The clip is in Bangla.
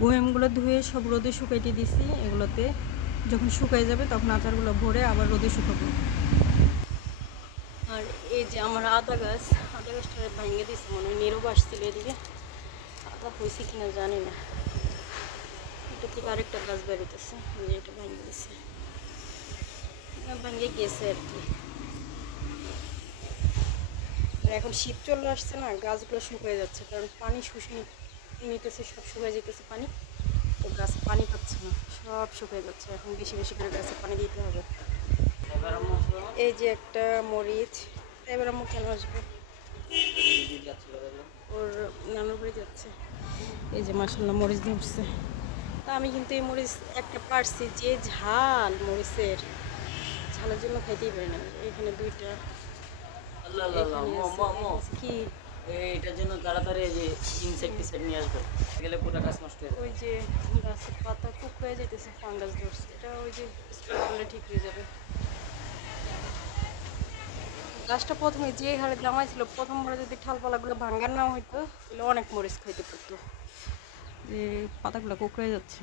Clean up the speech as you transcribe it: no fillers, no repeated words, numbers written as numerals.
বয়ামগুলো ধুয়ে সব রোদে শুকাইতে দিছি। এগুলোতে যখন শুকায় যাবে তখন আচারগুলো ভরে আবার রোদে শুকাবো। আর এই যে আমার আদা গাছটা ভেঙে দিয়েছে, মনে হয় নীরব আসছিল এদিকে। আদা হয়েছে কিনা জানি না। এটা থেকে আরেকটা গাছ বেরোতেছে, যে এটা ভেঙে দিয়েছে, ভেঙে গেছে আর কি। আর এখন শীত চলে আসছে না, গাছগুলো শুকিয়ে যাচ্ছে, কারণ পানি শুষে নিতেছে, সব শুকিয়ে যেতেছে পানি। তো গাছ পানি পাচ্ছে না, সব শুকিয়ে যাচ্ছে। এখন বেশি বেশি করে গাছে পানি দিতে হবে। এই যে একটা মরিচ, এবার আম্মু কেন আসবে, ওর নানুর বাড়ি যাচ্ছে। এই যে মাসাল্লাহ মরিচ ধরছে। তা আমি কিন্তু এই মরিচ একটা পারছি, যে ঝাল মরিচের, ঝালের জন্য খাইতেই পারি না। এখানে দুইটা, কি এটার জন্য তাড়াতাড়ি যে ইনসেক্টিসাইড নিয়ে আসবে, গেলে পুরো গাছ নষ্ট হয়ে যাবে। ওই যে গাছের পাতা কুকড়ে যেতেছে, ফাঙ্গাস ধরছে, এটা ওই যে স্প্রে করলে ঠিক হয়ে যাবে। গাছটা প্রথমে যে হারে জামাইছিল, প্রথমবারে যদি ঠালপালাগুলো ভাঙ্গার না হইতো তাহলে অনেক মরিচ খাইতে পারতো। যে পাতাগুলো কুকড়ে যাচ্ছে।